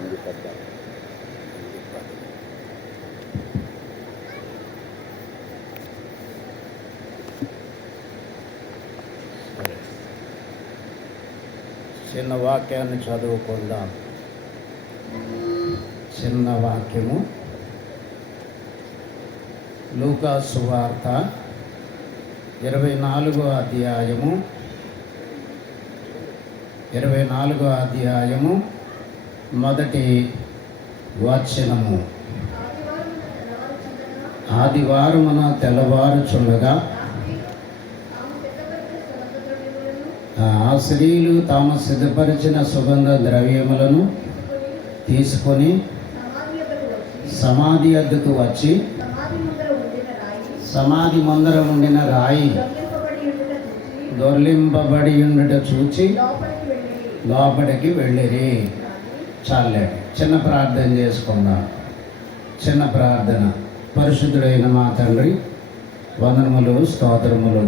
చిన్న వాక్యాన్ని చదువుకుందాం. చిన్న వాక్యము లూకా సువార్త 24వ అధ్యాయము మొదటి వచనము. ఆదివారమున తెల్లవారుచుండగా ఆ స్త్రీలు తాము సిద్ధపరిచిన సుగంధ ద్రవ్యములను తీసుకొని సమాధి వద్దకు వచ్చి సమాధి ముందర ఉండిన రాయి దొర్లింపబడి ఉండుట చూచి లోపలికి వెళ్ళిరి. చాలే, చిన్న ప్రార్థన చేసుకుందాం. చిన్న ప్రార్థన. పరిశుద్ధుడైన మా తండ్రి, వందనములు, స్తోత్రములు.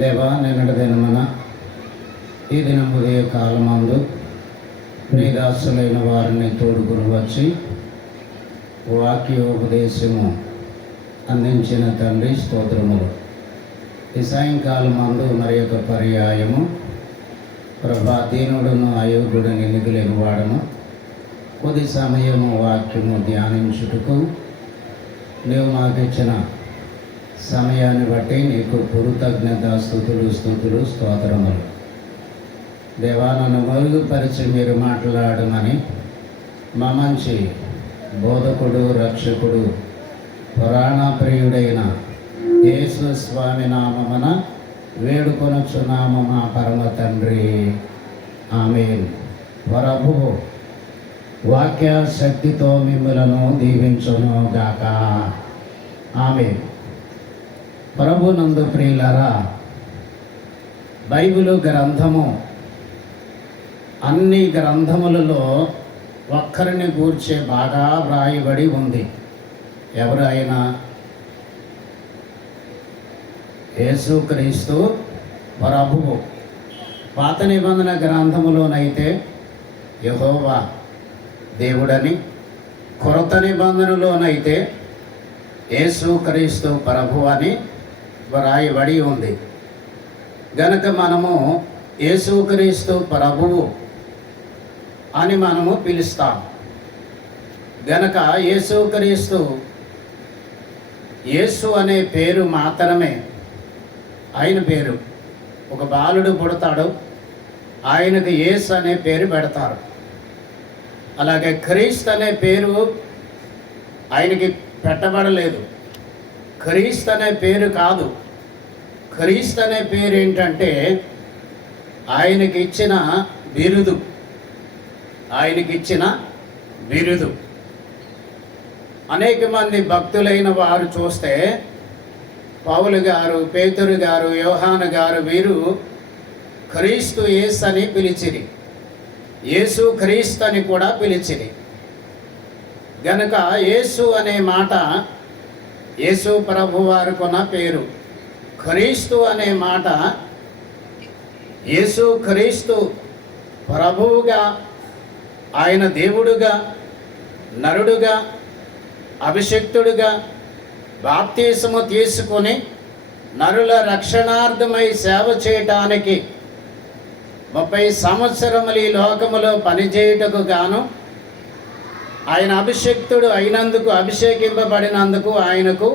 దేవా, నిన్నటి దినమున ఈ దినం ఉదయ కాలమందు నీ దాసులైన వారిని తోడుకుని వచ్చి వాక్యోపదేశము అందించిన తండ్రి స్తోత్రములు. ఈ సాయంకాలం మందు మరి యొక్క పర్యాయము ప్రభా, దీనుడును అయోగ్యుడును ఎన్నికలేని వాడను కొద్ది సమయము వాక్యము ధ్యానించుటకు నీవు మాకు ఇచ్చిన సమయాన్ని బట్టి నీకు కృతజ్ఞత స్తుతులు స్తోత్రములు. దేవా, నన్ను మరుగుపరిచి మీరు మాట్లాడమని మా మంచి బోధకుడు, రక్షకుడు, పురాణ ప్రియుడైన యేసు స్వామి నామమున వేడుకొనుచున్నాము మా పరమ తండ్రి, ఆమేన్. ప్రభువు వాక్య శక్తితో మిమ్ములను దీవించును గాక, ఆమేన్. ప్రభునందు ప్రియులారా, బైబిలు గ్రంథము అన్ని గ్రంథములలో ఒక్కరిని గూర్చే బాగా వ్రాయబడి ఉంది. ఎవరు అయినా? యేసుక్రీస్తు ప్రభువు. పాత నిబంధన గ్రంథములోనైతే యెహోవా దేవుడని, కొత్త నిబంధనలోనైతే యేసుక్రీస్తు ప్రభువు అని వ్రాయబడి ఉంది. గనుక మనము యేసుక్రీస్తు ప్రభువు అని మనము పిలుస్తాం. గనక యేసుక్రీస్తు, యేసు అనే పేరు మాత్రమే ఆయన పేరు. ఒక బాలుడు పుడతాడు, ఆయనకు యేసు అనే పేరు పెడతారు. అలాగే క్రీస్తు అనే పేరు ఆయనకి పెట్టబడలేదు. క్రీస్తు అనే పేరు కాదు. క్రీస్తు అనే పేరు ఏంటంటే ఆయనకి ఇచ్చిన బిరుదు. ఆయనకిచ్చిన బిరుదు. అనేక మంది భక్తులైన వారు చూస్తే పౌలు గారు, పేతురు గారు, యోహాను గారు వీరు క్రీస్తు యేసు అని పిలిచిరి. యేసు క్రీస్తు అని కూడా పిలిచిరి. గనుక యేసు అనే మాట యేసు ప్రభు వారికున్న పేరు. క్రీస్తు అనే మాట యేసు క్రీస్తు ప్రభువుగా, ఆయన దేవుడుగా, నరుడుగా, అభిషిక్తుడుగా బాప్తీసము తీసుకొని నరుల రక్షణార్థమై సేవ చేయటానికి 30 సంవత్సరములు ఈ లోకములో పనిచేయుటకు గాను ఆయన అభిషిక్తుడు అయినందుకు, అభిషేకింపబడినందుకు ఆయనకు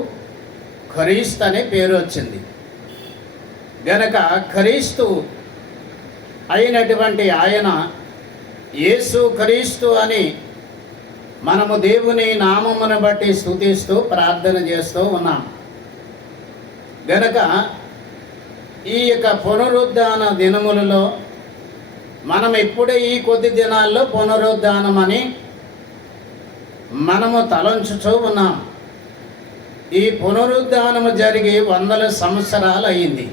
క్రీస్తు అనే పేరు వచ్చింది. గనక క్రీస్తు అయినటువంటి ఆయన యేసు క్రీస్తు అని మనము దేవుని నామమును బట్టి స్తుతిస్తూ ప్రార్థన చేస్తూ ఉన్నాం. గనక ఈ యొక్క పునరుద్ధాన దినములలో మనం ఇప్పుడే ఈ కొద్ది దినాల్లో పునరుద్ధానమని మనము తలంచుతూ ఉన్నాం. ఈ పునరుద్ధానము జరిగి 100 సంవత్సరాలు అయింది.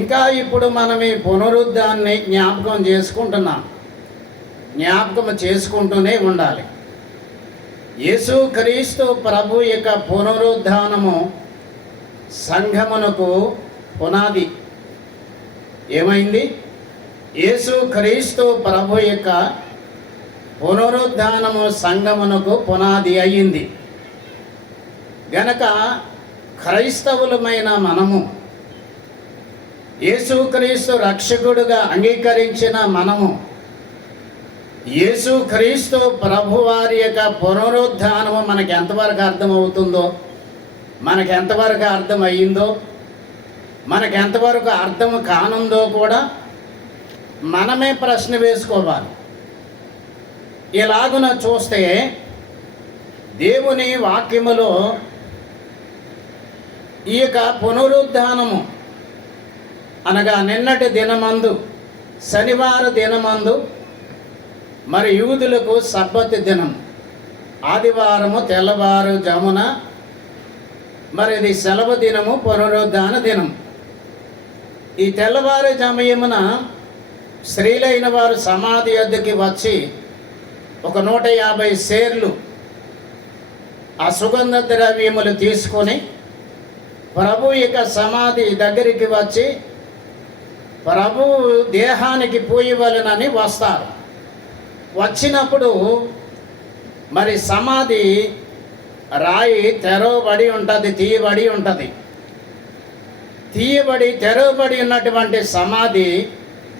ఇంకా ఇప్పుడు మనం ఈ పునరుద్ధాన్ని జ్ఞాపకం చేసుకుంటున్నాం. జ్ఞాపకం చేసుకుంటూనే ఉండాలి. యేసు క్రీస్తు ప్రభు యొక్క పునరుద్ధానము సంఘమునకు పునాది. ఏమైంది? యేసు క్రీస్తు ప్రభు యొక్క పునరుద్ధానము సంగమునకు పునాది అయ్యింది గనక క్రైస్తవులమైన మనము, యేసుక్రీస్తు రక్షకుడుగా అంగీకరించిన మనము, యేసుక్రీస్తు ప్రభువారి యొక్క పునరుద్ధానము మనకి ఎంతవరకు అర్థమవుతుందో, మనకి ఎంతవరకు అర్థమయ్యిందో, మనకి ఎంతవరకు అర్థం కానుందో కూడా మనమే ప్రశ్న వేసుకోవాలి. ఇలాగున చూస్తే దేవుని వాక్యములో ఈ యొక్క పునరుద్ధానము అనగా నిన్నటి దినమందు, శనివారం దినమందు, మరి యూదులకు సబ్బతు దినం, ఆదివారము తెల్లవారుజామున, మరి ఇది సెలవు దినము, పునరుద్ధాన దినం. ఈ తెల్లవారుజామున స్త్రీలైన వారు సమాధి వద్దకి వచ్చి ఒక 150 సేర్లు ఆ సుగంధ ద్రవ్యములు తీసుకొని ప్రభు యొక్క సమాధి దగ్గరికి వచ్చి ప్రభు దేహానికి పూయవలెనని వస్తారు. వచ్చినప్పుడు మరి సమాధి రాయి తెరవబడి ఉంటుంది, తీయబడి ఉంటుంది. తెరవబడి ఉన్నటువంటి సమాధి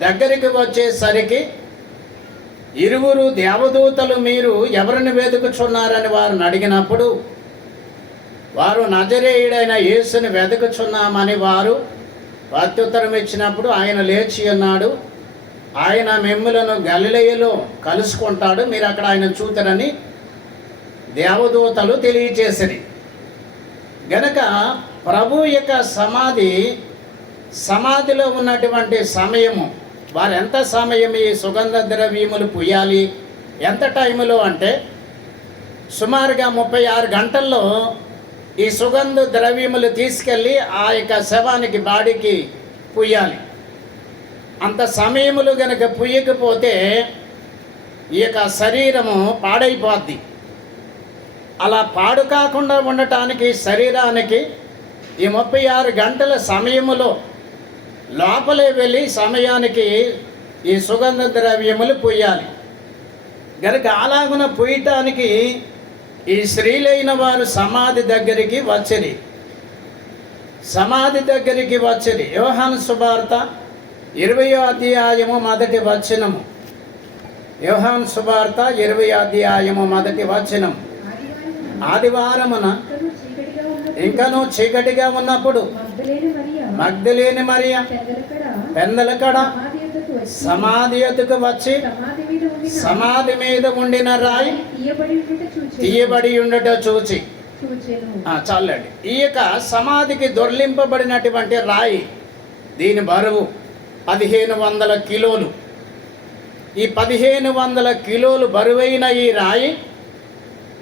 దగ్గరికి వచ్చేసరికి ఇరువురు దేవదూతలు మీరు ఎవరిని వెతుకుచున్నారని వారిని అడిగినప్పుడు వారు నజరేయుడైన యేసుని వెతుకుచున్నామని వారు ప్రత్యుత్తరం ఇచ్చినప్పుడు ఆయన లేచి ఉన్నాడు, ఆయన మిమ్ములను గలిలయలో కలుసుకుంటాడు, మీరు అక్కడ ఆయన చూతారని దేవదూతలు తెలియచేసిరి. గనక ప్రభు యొక్క సమాధిలో ఉన్నటువంటి సమయము, వారు ఎంత సమయం ఈ సుగంధ ద్రవ్యములు పుయ్యాలి, ఎంత టైములో అంటే సుమారుగా 36 గంటల్లో ఈ సుగంధ ద్రవ్యములు తీసుకెళ్ళి ఆ యొక్క శవానికి బాడీకి పుయ్యాలి. అంత సమయములు గనక పుయ్యకపోతే ఈ యొక్క శరీరము పాడైపోద్ది. అలా పాడు కాకుండా ఉండటానికి శరీరానికి ఈ 36 గంటల సమయములో లోపలే వెళ్ళి సమయానికి ఈ సుగంధ ద్రవ్యములు పుయ్యాలి. గనక అలాగున పుయ్యటానికి ఈ స్త్రీలైన వారు సమాధి దగ్గరికి వచ్చిరి. యోహాను సువార్త 20వ అధ్యాయము మొదటి వచనము. యోహాను సువార్త 20వ అధ్యాయము మొదటి వచనం. ఆదివారమున ఇంకనూ చీకటిగా ఉన్నప్పుడు మగ్దలేని మరియ పెందలకడ సమాధి ఎద్దుకు వచ్చి సమాధి మీద ఉండిన రాయి తీయబడి ఉండట చూచి చాలండి. ఈ యొక్క సమాధికి దొర్లింపబడినటువంటి రాయి, దీని బరువు 1500 కిలోలు. ఈ 1500 కిలోలు బరువైన ఈ రాయి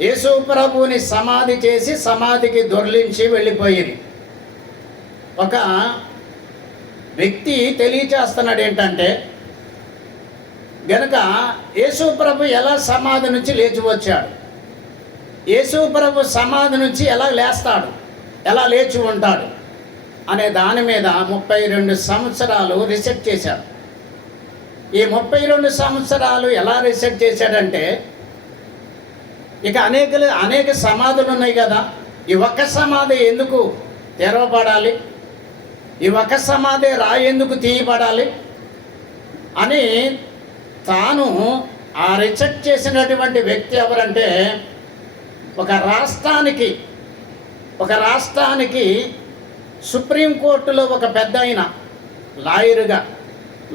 యేసు ప్రభువుని సమాధి చేసి సమాధికి దొర్లించి వెళ్ళిపోయింది. ఒక వ్యక్తి తెలియచేస్తున్నాడు ఏంటంటే, గనక యేసు ప్రభు ఎలా సమాధి నుంచి లేచి వచ్చాడు, యేసు ప్రభు సమాధి నుంచి ఎలా లేస్తాడు, ఎలా లేచి ఉంటాడు అనే దాని మీద 32 సంవత్సరాలు రీసెర్చ్ చేశాడు. ఈ 32 సంవత్సరాలు ఎలా రీసెర్చ్ చేశాడంటే, ఇక అనేక సమాధులు ఉన్నాయి కదా, ఈ ఒక్క సమాధి ఎందుకు తెరవబడాలి, ఈ ఒక్క సమాధి రాయి ఎందుకు తీయబడాలి అని తాను ఆ రీసెర్చ్ చేసినటువంటి వ్యక్తి ఎవరంటే, ఒక రాష్ట్రానికి సుప్రీంకోర్టులో ఒక పెద్ద ఆయన లాయరుగా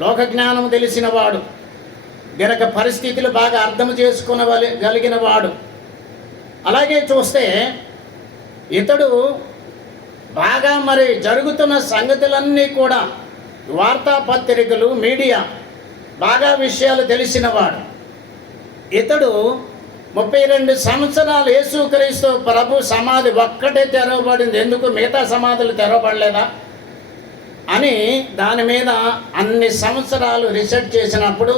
లోక జ్ఞానం తెలిసిన వాడు, గనక పరిస్థితులు బాగా అర్థం చేసుకునగలిగిన వాడు. అలాగే చూస్తే ఇతడు బాగా మరి జరుగుతున్న సంగతులన్నీ కూడా వార్తాపత్రికలు, మీడియా బాగా విషయాలు తెలిసినవాడు. ఇతడు 32 సంవత్సరాలు యేసుక్రీస్తు ప్రభు సమాధి ఒక్కటే తెరవబడింది, ఎందుకు మిగతా సమాధులు తెరవబడలేదా అని దాని మీద అన్ని సంవత్సరాలు రీసెర్చ్ చేసినప్పుడు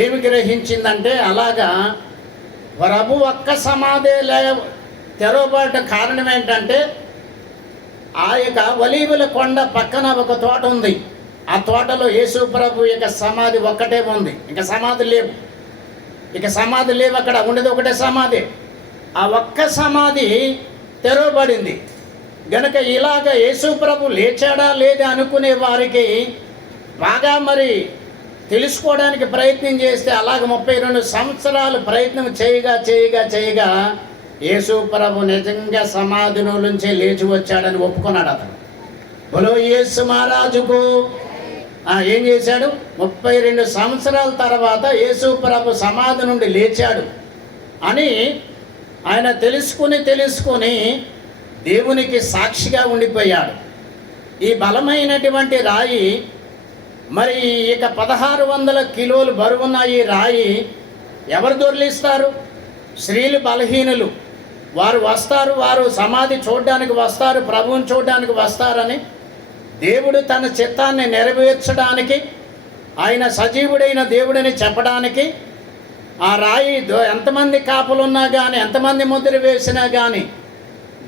ఏమి గ్రహించిందంటే, అలాగా ప్రభు ఒక్క సమాధి తెరవబడ్డ కారణం ఏంటంటే, ఆ యొక్క ఒలీవల కొండ పక్కన ఒక తోట ఉంది. ఆ తోటలో యేసు ప్రభు యొక్క సమాధి ఒక్కటే ఉంది, ఇంకా సమాధి లేవు. ఇక సమాధి లేవు, అక్కడ ఉండేది ఒకటే సమాధి. ఆ ఒక్క సమాధి తెరవబడింది గనక ఇలాగ యేసు ప్రభు లేచాడా లేదా అనుకునే వారికి బాగా మరి తెలుసుకోవడానికి ప్రయత్నం చేస్తే అలాగ 32 సంవత్సరాలు ప్రయత్నం చేయగా యేసు ప్రభు నిజంగా సమాధిలో నుంచి లేచి వచ్చాడని ఒప్పుకున్నాడు అతను. బలో యేసు మహారాజుకు. ఏం చేశాడు? 32 సంవత్సరాల తర్వాత యేసు ప్రభు సమాధి నుండి లేచాడు అని ఆయన తెలుసుకొని దేవునికి సాక్షిగా ఉండిపోయాడు. ఈ బలమైనటువంటి రాయి మరి ఇక 1600 కిలోలు బరువున్న ఈ రాయి ఎవరు దొర్లిస్తారు? స్త్రీలు, బలహీనులు. వారు వస్తారు, వారు సమాధి చూడడానికి వస్తారు, ప్రభువుని చూడడానికి వస్తారని దేవుడు తన చిత్తాన్ని నెరవేర్చడానికి, ఆయన సజీవుడైన దేవుడిని చెప్పడానికి ఆ రాయి ఎంతమంది కాపులున్నా కానీ, ఎంతమంది ముద్ర వేసినా కానీ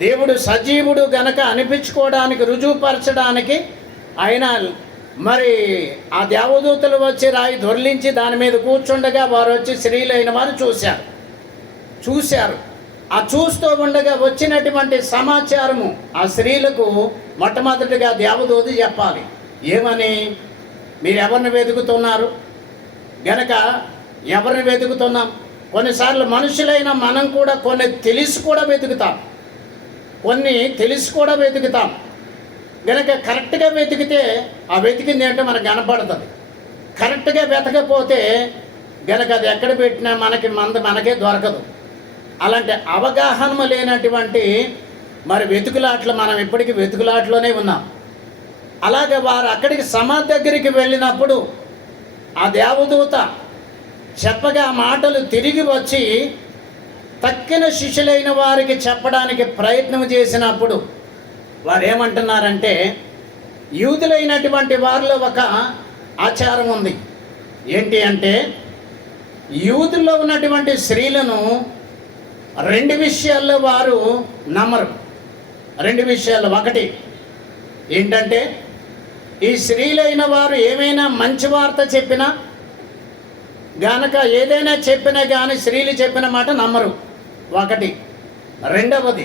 దేవుడు సజీవుడు గనక అనిపించుకోవడానికి, రుజువుపరచడానికి ఆయన మరి ఆ దేవదూతలు వచ్చి రాయి దొర్లించి దాని మీద కూర్చుండగా వారు వచ్చి స్త్రీలైన వారు చూశారు. ఆ చూస్తూ ఉండగా వచ్చినటువంటి సమాచారము ఆ స్త్రీలకు మొట్టమొదటిగా దేవదూత చెప్పాలి. ఏమని? మీరు ఎవరిని వెతుకుతున్నారు? గనక ఎవరిని వెతుకుతున్నాం? కొన్నిసార్లు మనుషులైన మనం కూడా కొన్ని తెలిసి కూడా వెతుకుతాం. గనక కరెక్ట్గా వెతికితే ఆ వెతికింది ఏంటో మనకు కనపడుతుంది. కరెక్ట్గా వెతకపోతే గనక అది ఎక్కడ పెట్టినా మనకే దొరకదు. అలాంటి అవగాహన లేనటువంటి మరి వెతుకులాట్లు మనం ఇప్పటికీ వెతుకులాట్లోనే ఉన్నాం. అలాగే వారు అక్కడికి సమాధి దగ్గరికి వెళ్ళినప్పుడు ఆ దేవదూత చెప్పగా మాటలు తిరిగి వచ్చి తక్కిన శిష్యులైన వారికి చెప్పడానికి ప్రయత్నం చేసినప్పుడు వారు ఏమంటున్నారంటే, యూదులైనటువంటి వారిలో ఒక ఆచారం ఉంది. ఏంటి అంటే, యూదుల్లో ఉన్నటువంటి స్త్రీలను 2 విషయాల్లో వారు నమ్మరు. 2 విషయాలు. ఒకటి ఏంటంటే, ఈ స్త్రీలైన వారు ఏమైనా మంచి వార్త చెప్పినా గనక, ఏదైనా చెప్పినా కానీ స్త్రీలు చెప్పిన మాట నమ్మరు. ఒకటి. రెండవది,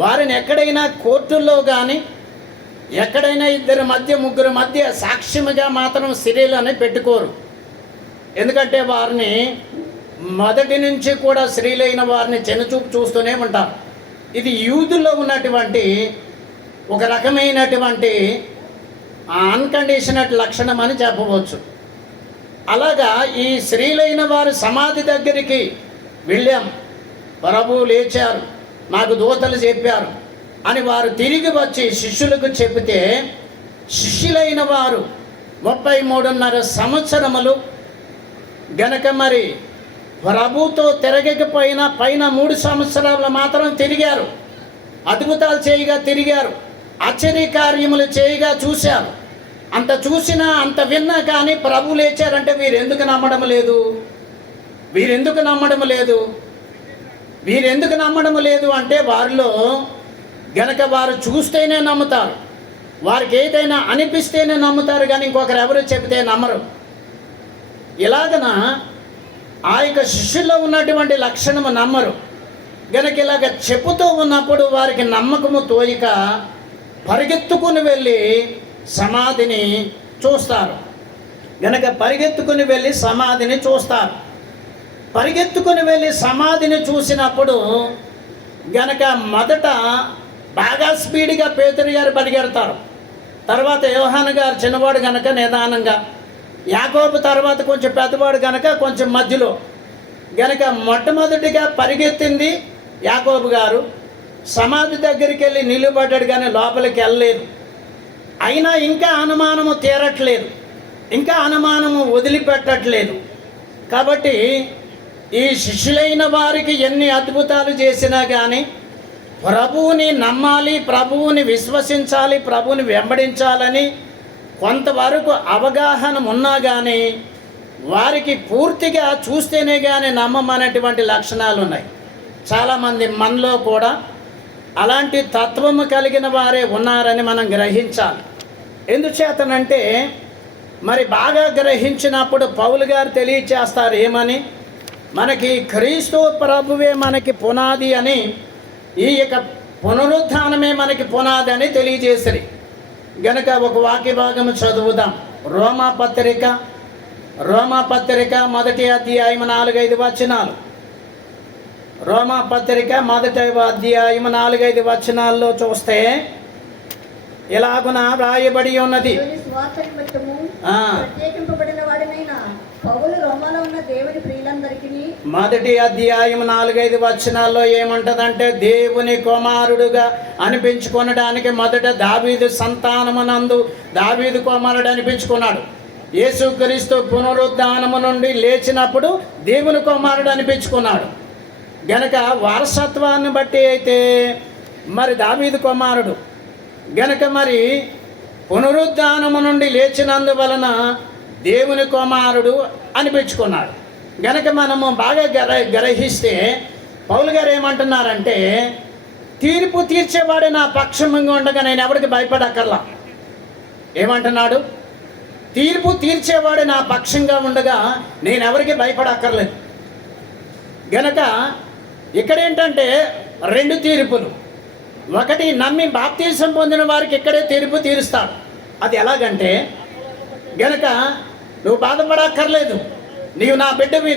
వారిని ఎక్కడైనా కోర్టుల్లో కానీ ఎక్కడైనా 2 మధ్య 3 మధ్య సాక్ష్యముగా మాత్రం స్త్రీలని పెట్టుకోరు. ఎందుకంటే వారిని మొదటి నుంచి కూడా స్త్రీలైన వారిని చిన్నచూపు చూస్తూనే ఉంటారు. ఇది యూదుల్లో ఉన్నటువంటి ఒక రకమైనటువంటి అన్కండిషనల్ లక్షణం అని చెప్పవచ్చు. అలాగా ఈ స్త్రీలైన వారు సమాధి దగ్గరికి వెళ్ళాం, ప్రభువు లేచారు, నాకు దూతలు చెప్పారు అని వారు తిరిగి వచ్చి శిష్యులకు చెబితే, శిష్యులైన వారు 33.5 సంవత్సరములు గనక మరి ప్రభుతో తిరగకపోయినా పైన 3 సంవత్సరాలు మాత్రం తిరిగారు. అద్భుతాలు చేయగా తిరిగారు, ఆశ్చర్యకార్యములు చేయగా చూశారు. అంత చూసినా అంత విన్నా కానీ ప్రభు లేచారంటే వీరెందుకు నమ్మడం లేదు అంటే వారిలో గనక వారు చూస్తేనే నమ్ముతారు, వారికి ఏదైనా అనిపిస్తేనే నమ్ముతారు, కానీ ఇంకొకరు ఎవరు చెబితే నమ్మరు. ఇలాగన ఆ యొక్క శిష్యుల్లో ఉన్నటువంటి లక్షణము నమ్మరు. గనక ఇలాగ చెప్పుతూ ఉన్నప్పుడు వారికి నమ్మకము తోయిక పరిగెత్తుకుని వెళ్ళి సమాధిని చూస్తారు. పరిగెత్తుకుని వెళ్ళి సమాధిని చూసినప్పుడు గనక మొదట బాగా స్పీడ్గా పేతురు గారు పరిగెడతారు. తర్వాత యోహాను గారు చిన్నవాడు గనక నిదానంగా, యాకోబు తర్వాత కొంచెం పెద్దవాడు గనక కొంచెం మధ్యలో. గనక మొట్టమొదటిగా పరిగెత్తింది యాకోబు గారు. సమాధి దగ్గరికి వెళ్ళి నిలబడ్డాడు కానీ లోపలికి వెళ్ళలేదు. అయినా ఇంకా అనుమానము తీరట్లేదు, ఇంకా అనుమానము వదిలిపెట్టట్లేదు. కాబట్టి ఈ శిష్యులైన వారికి ఎన్ని అద్భుతాలు చేసినా కానీ ప్రభువుని నమ్మాలి, ప్రభువుని విశ్వసించాలి, ప్రభువుని వెంబడించాలని కొంతవరకు అవగాహన ఉన్నా కానీ వారికి పూర్తిగా చూస్తేనే కానీ నమ్మమనేటువంటి లక్షణాలు ఉన్నాయి. చాలామంది మనలో కూడా అలాంటి తత్వము కలిగిన వారే ఉన్నారని మనం గ్రహించాలి. ఎందుచేతనంటే మరి బాగా గ్రహించినప్పుడు పౌలు గారు తెలియచేస్తారు ఏమని, మనకి క్రీస్తు ప్రభువే మనకి పునాది అని, ఈ యొక్క పునరుత్థానమే మనకి పునాది అని తెలియజేసిరి. గనక ఒక వాక్య భాగము చదువుదాం. రోమాపత్రిక మొదటి అధ్యాయం 4-5 వచనాలు. రోమాపత్రిక మొదటి అధ్యాయం 4-5 వచనాల్లో చూస్తే ఇలాగున వ్రాయబడి ఉన్నది. మొదటి అధ్యాయం 4-5 వచనాల్లో ఏమంటదంటే, దేవుని కుమారుడుగా అనిపించుకొనడానికి మొదట దావీదు సంతానమునందు దావీదు కుమారుడు అనిపించుకున్నాడు. యేసుక్రీస్తు పునరుద్ధానము నుండి లేచినప్పుడు దేవుని కుమారుడు అనిపించుకున్నాడు. గనక వారసత్వాన్ని బట్టి అయితే మరి దావీదు కుమారుడు, గనక మరి పునరుద్ధానము నుండి లేచినందువలన దేవుని కుమారుడు అనిపించుకున్నాడు. గనక మనము బాగా గ్రహిస్తే పౌలు గారు ఏమంటున్నారంటే, తీర్పు తీర్చేవాడే నా పక్షంగా ఉండగా నేను ఎవరికి భయపడక్కర్లా. ఏమంటున్నాడు? తీర్పు తీర్చేవాడు నా పక్షంగా ఉండగా నేను ఎవరికి భయపడక్కర్లేదు. గనక ఇక్కడేంటంటే 2 తీర్పులు. ఒకటి, నమ్మి బాప్తీసం పొందిన వారికి ఇక్కడే తీర్పు తీరుస్తాడు. అది ఎలాగంటే, గనక నువ్వు బాధపడక్కర్లేదు, నీవు నా బిడ్డవి,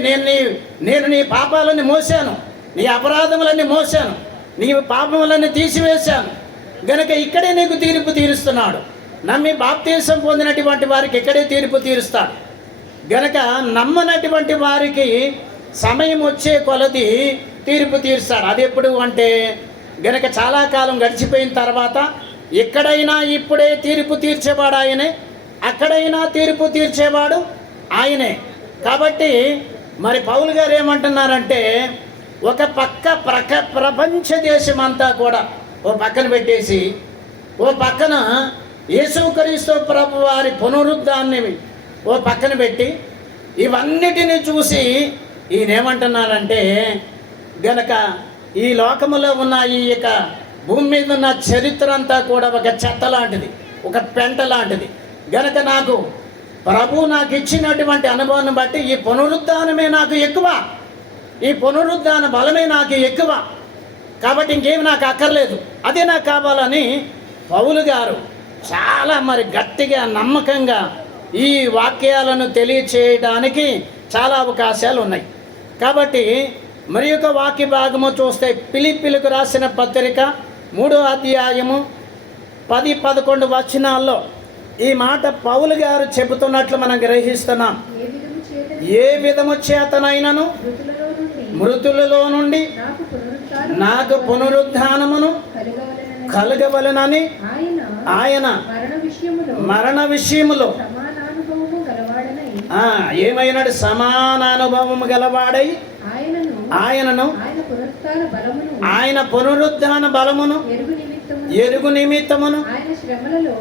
నేను నీ పాపాలన్నీ మోసాను, నీ అపరాధములన్నీ మోసాను, నీ పాపములన్నీ తీసివేశాను. గనక ఇక్కడే నీకు తీర్పు తీరుస్తున్నాడు. నమ్మి బాప్తీసం పొందినటువంటి వారికి ఇక్కడే తీర్పు తీరుస్తాడు. గనక నమ్మనటువంటి వారికి సమయం వచ్చే కొలది తీర్పు తీరుస్తాడు. అది ఎప్పుడు అంటే, గనక చాలా కాలం గడిచిపోయిన తర్వాత ఎక్కడైనా ఇప్పుడే తీర్పు తీర్చేవాడు ఆయనే, అక్కడైనా తీర్పు తీర్చేవాడు ఆయనే. కాబట్టి మరి పౌలు గారు ఏమంటున్నారంటే, ఒక పక్క ప్రపంచ దేశం అంతా కూడా ఓ పక్కన పెట్టేసి, ఓ పక్కన యేసుక్రీస్తు ప్రభు వారి పునరుద్ధాన్ని ఓ పక్కన పెట్టి, ఇవన్నిటిని చూసి ఈయన ఏమంటున్నారంటే, గనక ఈ లోకములో ఉన్న ఈ యొక్క భూమి మీద ఉన్న చరిత్ర అంతా కూడా ఒక చెత్త లాంటిది, ఒక పెంట లాంటిది. గనక నాకు ప్రభు నాకు ఇచ్చినటువంటి అనుభవాన్ని బట్టి ఈ పునరుద్ధానమే నాకు ఎక్కువ, ఈ పునరుద్ధాన బలమే నాకు ఎక్కువ. కాబట్టి ఇంకేమి నాకు అక్కర్లేదు, అదే నాకు కావాలని పౌలు గారు చాలా మరి గట్టిగా నమ్మకంగా ఈ వాక్యాలను తెలియచేయడానికి చాలా అవకాశాలు ఉన్నాయి. కాబట్టి మరి యొక్క వాక్య భాగము చూస్తే, ఫిలిప్పీలకు రాసిన పత్రిక 3వ అధ్యాయము 10-11 వచనాల్లో ఈ మాట పౌలు గారు చెబుతున్నట్లు మనం గ్రహిస్తున్నాం. ఏ విధము చేతనైనను మృతులలో నుండి నాకు పునరుద్ధానమును కలగవలెనని ఆయన మరణ విషయములో ఏమైనాడు? సమానానుభవము గలవాడై ఆయనను ఆయన పునరుద్ధాన బలమును ఎరుగు నిమిత్తమును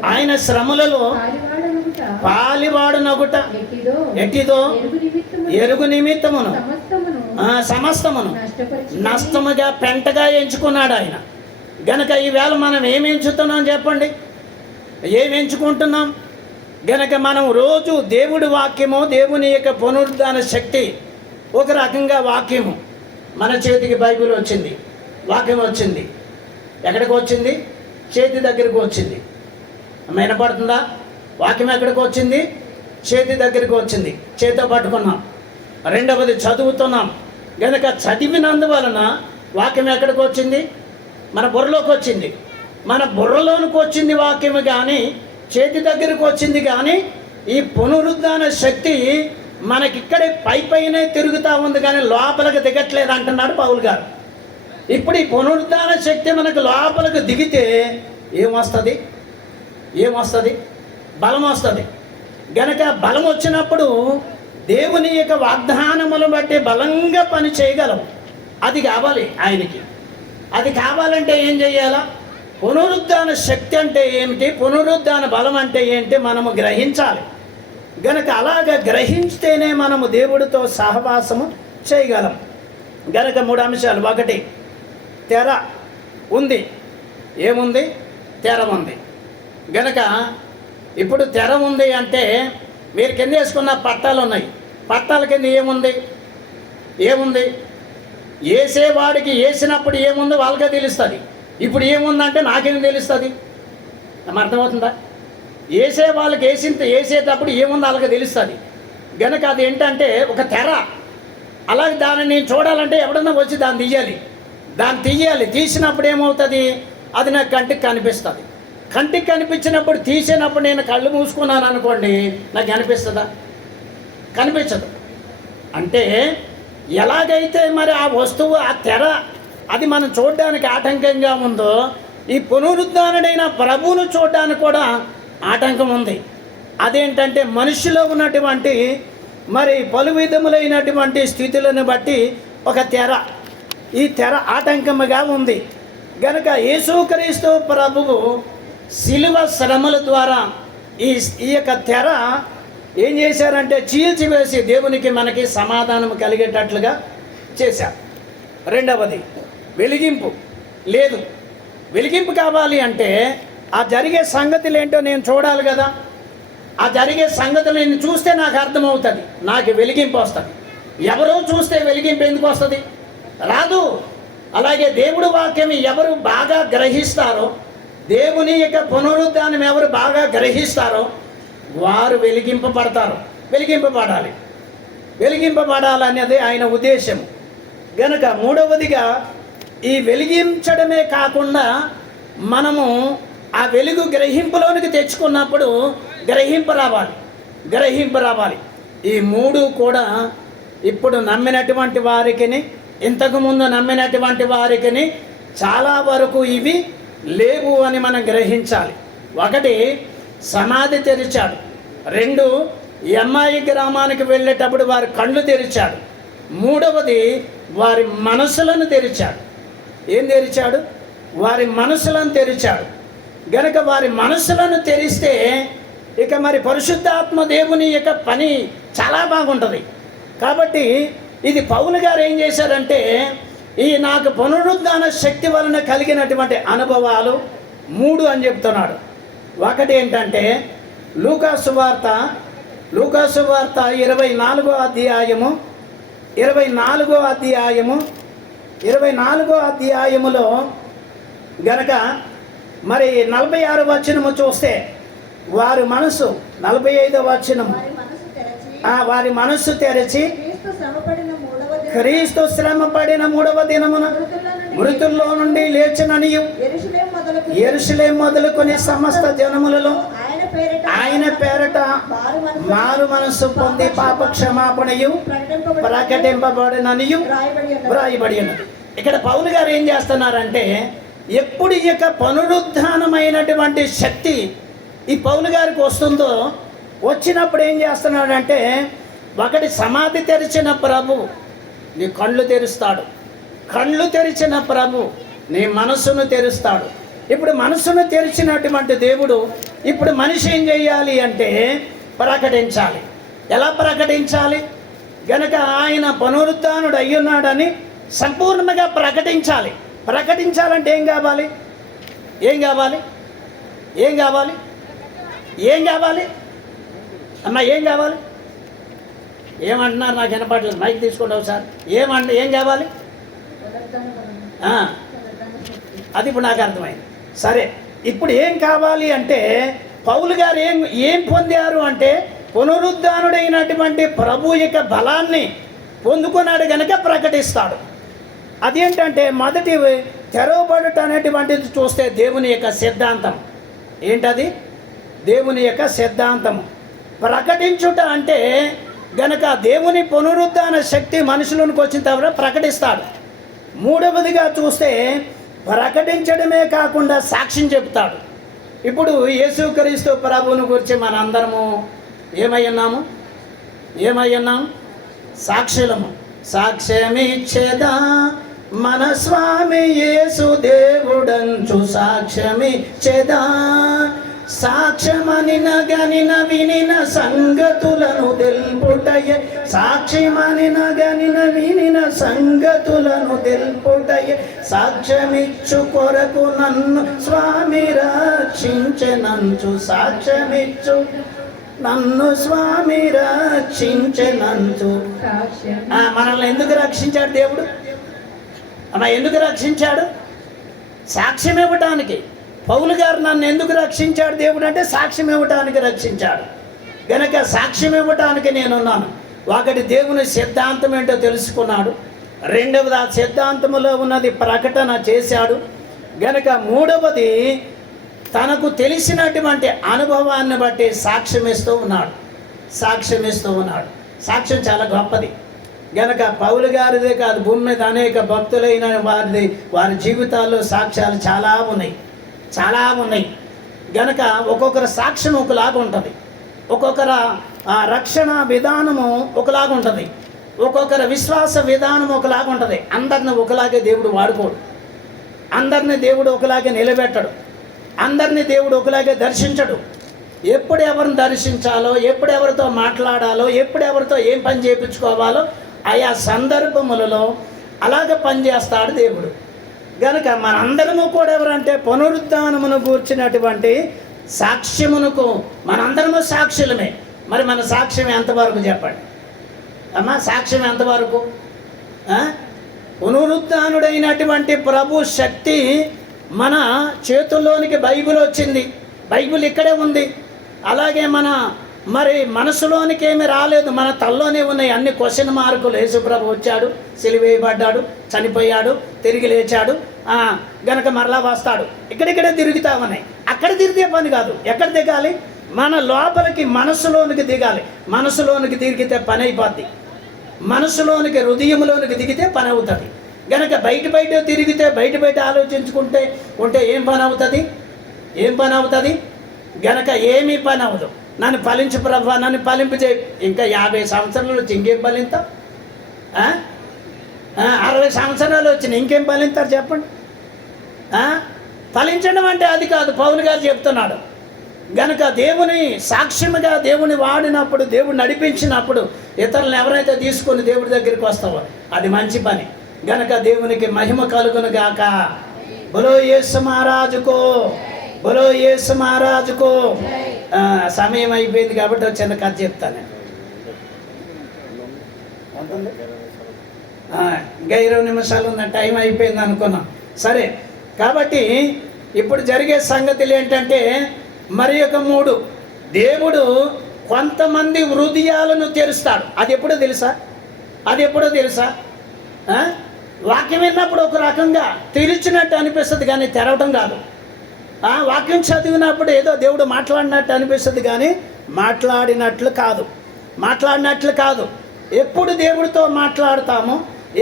ఆయన శ్రమలలో పాలివాడునగుట ఎట్టిదో ఎరుగు నిమిత్తమును సమస్తమును నష్టముగా పెంటగా ఎంచుకున్నాడు ఆయన. గనక ఈవేళ మనం ఏమి ఎంచుతున్నాం చెప్పండి? ఏమి ఎంచుకుంటున్నాం? గనక మనం రోజు దేవుడి వాక్యము, దేవుని యొక్క పునరుద్ధాన శక్తి, ఒక రకంగా వాక్యము మన చేతికి బైబిల్ వచ్చింది, వాక్యం వచ్చింది. ఎక్కడికి వచ్చింది? చేతి దగ్గరికి వచ్చింది. వినపడుతుందా? వాక్యం ఎక్కడికి వచ్చింది? చేతి దగ్గరికి వచ్చింది, చేతితో పట్టుకున్నాం. రెండవది చదువుతున్నాం. గనక చదివినందువలన వాక్యం ఎక్కడికి వచ్చింది? మన బుర్రలోకి వచ్చింది. మన బుర్రలోనికి వచ్చింది వాక్యము, కానీ చేతి దగ్గరికి వచ్చింది. కానీ ఈ పునరుద్ధాన శక్తి మనకిక్కడే పైనే తిరుగుతూ ఉంది, కానీ లోపలికి దిగట్లేదు అంటున్నాడు పౌలు గారు. ఇప్పుడు ఈ పునరుద్ధాన శక్తి మనకు లోపలికి దిగితే ఏమొస్తుంది? బలం వస్తుంది. గనక బలం వచ్చినప్పుడు దేవుని యొక్క వాగ్దానములు బట్టి బలంగా పని చేయగలం. అది కావాలి ఆయనకి. అది కావాలంటే ఏం చేయాలా? పునరుద్ధాన శక్తి అంటే ఏమిటి, పునరుద్ధాన బలం అంటే ఏంటి మనము గ్రహించాలి. గనక అలాగ గ్రహించితేనే మనము దేవుడితో సహవాసము చేయగలం. గనక 3 అంశాలు. ఒకటి, తెర ఉంది. ఏముంది? తెర ఉంది. గనక ఇప్పుడు తెర ఉంది అంటే, మీరు కింద వేసుకున్న పట్టాలు ఉన్నాయి. పట్టాల కింద ఏముంది? ఏముంది? వేసేవాడికి వేసినప్పుడు ఏముందో వాళ్ళకే తెలుస్తుంది. ఇప్పుడు ఏముందంటే నాకేం తెలుస్తుంది? అర్థమవుతుందా? వేసే వాళ్ళకి వేసేటప్పుడు ఏముందో వాళ్ళకి తెలుస్తుంది గనక అది ఏంటంటే ఒక తెర. అలాగే దాన్ని నేను చూడాలంటే ఎవడన్నా వచ్చి దాన్ని తీయాలి. తీసినప్పుడు ఏమవుతుంది? అది నాకు కంటికి కనిపిస్తుంది. కంటికి కనిపించినప్పుడు తీసినప్పుడు నేను కళ్ళు మూసుకున్నాను అనుకోండి, నాకు కనిపిస్తుందా? కనిపించదు. అంటే ఎలాగైతే మరి ఆ వస్తువు, ఆ తెర అది మనం చూడడానికి ఆటంకంగా ఉందో, ఈ పునరుద్ధానుడైన ప్రభువును చూడడానికి కూడా ఆటంకం ఉంది. అదేంటంటే మనిషిలో ఉన్నటువంటి మరి పలు విధములైనటువంటి స్థితులను బట్టి ఒక తెర, ఈ తెర ఆటంకముగా ఉంది. గనుక యేసుక్రీస్తు ప్రభువు శిలువ శ్రమల ద్వారా ఈ యొక్క తెర ఏం చేశారంటే చీల్చివేసి దేవునికి మనకి సమాధానం కలిగేటట్లుగా చేశారు. రెండవది వెలిగింపు లేదు. వెలిగింపు కావాలి అంటే ఆ జరిగే సంగతులు ఏంటో నేను చూడాలి కదా. ఆ జరిగే సంగతులు నేను చూస్తే నాకు అర్థమవుతుంది, నాకు వెలిగింపు వస్తుంది. ఎవరో చూస్తే వెలిగింపు ఎందుకు వస్తుంది? రాదు. అలాగే దేవుడు వాక్యం ఎవరు బాగా గ్రహిస్తారో, దేవుని యొక్క పునరుద్ధానం ఎవరు బాగా గ్రహిస్తారో వారు వెలిగింపబడాలనేది ఆయన ఉద్దేశం. గనుక మూడవదిగా ఈ వెలిగించడమే కాకుండా మనము ఆ వెలుగు గ్రహింపులోనికి తెచ్చుకున్నప్పుడు గ్రహింపు రావాలి. ఈ మూడు కూడా ఇప్పుడు నమ్మినటువంటి వారికి, ఇంతకుముందు నమ్మినటువంటి వారికి చాలా వరకు ఇవి లేవు అని మనం గ్రహించాలి. ఒకటి, సమాధి తెరిచాడు. రెండు, ఎమ్మాయి గ్రామానికి వెళ్ళేటప్పుడు వారి కళ్ళు తెరిచాడు. మూడవది, వారి మనసులను తెరిచాడు. ఏం తెరిచాడు? వారి మనసులను తెరిచాడు. గనుక వారి మనసులను తెరిస్తే ఇక మరి పరిశుద్ధాత్మ దేవుని యొక్క పని చాలా బాగుంటుంది. కాబట్టి ఇది పౌలు గారు ఏం చేశారంటే, ఈ నాకు పునరుద్ధాన శక్తి వలన కలిగినటువంటి అనుభవాలు 3 అని చెప్తున్నాడు. ఒకటి ఏంటంటే లూకాసు వార్త 24వ అధ్యాయములో గనక మరి 46వ వచనము చూస్తే వారి మనసు, 45వ వచనము, వారి మనస్సు తెరచి క్రీస్తు శ్రమ పడిన 3వ దినమున మృతుల్లో నుండి లేచిననియు యెరూషలేము మొదలుకొని సమస్త జనములలో ఆయన పేరట మారు మనస్సు పొంది పాప క్షమాపణయు ప్రకటింపబడిననియు వ్రాయబడి ఉన్నది. ఇక్కడ పౌలు గారు ఏం చేస్తున్నారంటే, ఎప్పుడు ఇక పునరుద్ధానమైనటువంటి శక్తి ఈ పౌలు గారికి వస్తుందో, వచ్చినప్పుడు ఏం చేస్తున్నాడంటే, ఒకటి సమాధి తెరిచిన ప్రభు నీ కళ్ళు తెరుస్తాడు. కళ్ళు తెరిచిన ప్రభు నీ మనసును తెరుస్తాడు. ఇప్పుడు మనసును తెరిచినటువంటి దేవుడు ఇప్పుడు మనిషి ఏం చేయాలి అంటే ప్రకటించాలి. ఎలా ప్రకటించాలి? గనక ఆయన పునరుద్ధానుడు అయ్యున్నాడని సంపూర్ణంగా ప్రకటించాలి. ప్రకటించాలంటే ఏం కావాలి? అమ్మా ఏం కావాలి? ఏమంటున్నారు? నాకు వినపడలేదు. మైక్ తీసుకుంటావు సార్. ఏం కావాలి? అది ఇప్పుడు నాకు అర్థమైంది. సరే, ఇప్పుడు ఏం కావాలి అంటే పౌలు గారు ఏం పొందారు అంటే పునరుద్ధానుడైనటువంటి ప్రభు యొక్క బలాన్ని పొందుకున్నాడు గనక ప్రకటిస్తాడు. అదేంటంటే మొదటి తెరవబడుట అనేటువంటిది చూస్తే దేవుని యొక్క సిద్ధాంతం. ఏంటది? దేవుని యొక్క సిద్ధాంతము. ప్రకటించుట అంటే గనక దేవుని పునరుద్ధాన శక్తి మనుషులకు వచ్చిన తర్వాత ప్రకటిస్తాడు. మూడవదిగా చూస్తే ప్రకటించడమే కాకుండా సాక్ష్యం చెప్తాడు. ఇప్పుడు యేసుక్రీస్తు ప్రభువుని గురించి మనందరము ఏమై ఉన్నాము? సాక్షులము. సాక్ష్యమిచ్చేదా మన స్వామి యేసు దేవుడంచు సాక్ష్యమిచ్చేదా, సాక్ష్యమని నగనిన వినిన సంగతులను తెలుపుటయే, సాక్ష్యమని నగనిన వినిన సంగతులను తెలుపుటయే, సాక్ష్యమిచ్చు కొరకు నన్ను స్వామి రక్షించెనంచు సాక్ష్యమిచ్చు నన్ను స్వామి రక్షించినందు. మనల్ని ఎందుకు రక్షించాడు దేవుడు? ఎందుకు రక్షించాడు? సాక్ష్యం ఇవ్వటానికి. పౌలు గారు నన్ను ఎందుకు రక్షించాడు దేవుడు అంటే సాక్ష్యం ఇవ్వటానికి రక్షించాడు. గనక సాక్ష్యం ఇవ్వటానికి నేనున్నాను. ఒకటి, దేవుని సిద్ధాంతం ఏంటో తెలుసుకున్నాడు. రెండవది, ఆ సిద్ధాంతములో ఉన్నది ప్రకటన చేశాడు. గనక మూడవది, తనకు తెలిసినటువంటి అనుభవాన్ని బట్టి సాక్ష్యం ఇస్తూ ఉన్నాడు. సాక్ష్యం చాలా గొప్పది. గనక పౌలు గారిదే కాదు, భూమి మీద అనేక భక్తులైన వారి జీవితాల్లో సాక్ష్యాలు చాలా ఉన్నాయి. గనక ఒక్కొక్కరి సాక్ష్యం ఒకలాగా ఉంటుంది. ఒక్కొక్కరు రక్షణ విధానము ఒకలాగా ఉంటుంది. ఒక్కొక్కరి విశ్వాస విధానం ఒకలాగా ఉంటుంది. అందరిని ఒకలాగే దేవుడు వాడుకోడు. అందరినీ దేవుడు ఒకలాగే నిలబెట్టడు. అందరినీ దేవుడు ఒకలాగే దర్శించడు. ఎప్పుడు ఎవరిని దర్శించాలో, ఎప్పుడు ఎవరితో మాట్లాడాలో, ఎప్పుడు ఎవరితో ఏం పని చేయించుకోవాలో ఆయా సందర్భములలో అలాగ పనిచేస్తాడు దేవుడు. కనుక మనందరము కూడా ఎవరంటే పునరుద్ధానమును గూర్చినటువంటి సాక్ష్యమునకు మనందరము సాక్షులమే. మరి మన సాక్ష్యం ఎంతవరకు చెప్పండి అమ్మా? సాక్ష్యం ఎంతవరకు? పునరుద్ధానుడైనటువంటి ప్రభు శక్తి మన చేతుల్లోనికి బైబిల్ వచ్చింది. బైబిల్ ఇక్కడే ఉంది. అలాగే మరి మనసులోనికి ఏమి రాలేదు, మన తల్లోనే ఉన్నాయి అన్ని క్వశ్చన్ మార్కులు. యేసుప్రభు వచ్చాడు, సిలువేయబడ్డాడు, చనిపోయాడు, తిరిగి లేచాడు, గనక మరలా వస్తాడు. ఇక్కడిక్కడే తిరుగుతామని. అక్కడ తిరిగే పని కాదు. ఎక్కడ దిగాలి? మన లోపలికి మనసులోనికి దిగాలి. మనసులోనికి దిగితే పని అయిపోద్ది. మనసులోనికి, హృదయంలోనికి దిగితే పని అవుతుంది. గనక బయట తిరిగితే బయట ఆలోచించుకుంటే ఏం పని అవుతుంది? గనక ఏమీ పని అవ్వదు. నన్ను ఫలించు ప్రభు, నన్ను ఫలింపు చేయి. ఇంకా 50 సంవత్సరాలు వచ్చి ఇంకేం ఫలింతాం? 60 సంవత్సరాలు వచ్చిన ఇంకేం ఫలింతారు చెప్పండి? ఫలించడం అంటే అది కాదు, పౌలు గారు చెప్తున్నాడు. గనక దేవుని సాక్ష్యముగా దేవుని వాడినప్పుడు, దేవుడు నడిపించినప్పుడు ఇతరులను ఎవరైతే తీసుకొని దేవుడి దగ్గరికి వస్తావో అది మంచి పని. గనక దేవునికి మహిమ కలుగును గాక. బలో యేసు మహారాజుకో. సమయం అయిపోయింది కాబట్టి ఒక చిన్న కథ చెప్తాను. ఇంకా 20 నిమిషాలు ఉన్న టైం అయిపోయింది అనుకున్నాం. సరే, కాబట్టి ఇప్పుడు జరిగే సంగతులు ఏంటంటే, మరి ఒక 3 దేవుడు కొంతమంది హృదయాలను తెరుస్తాడు. అది ఎప్పుడో తెలుసా? వాక్యం విన్నప్పుడు ఒక రకంగా తెరిచినట్టు అనిపిస్తుంది కానీ తెరవడం కాదు. వాక్యం చదివినప్పుడు ఏదో దేవుడు మాట్లాడినట్టు అనిపిస్తుంది కానీ మాట్లాడినట్లు కాదు. ఎప్పుడు దేవుడితో మాట్లాడతాము,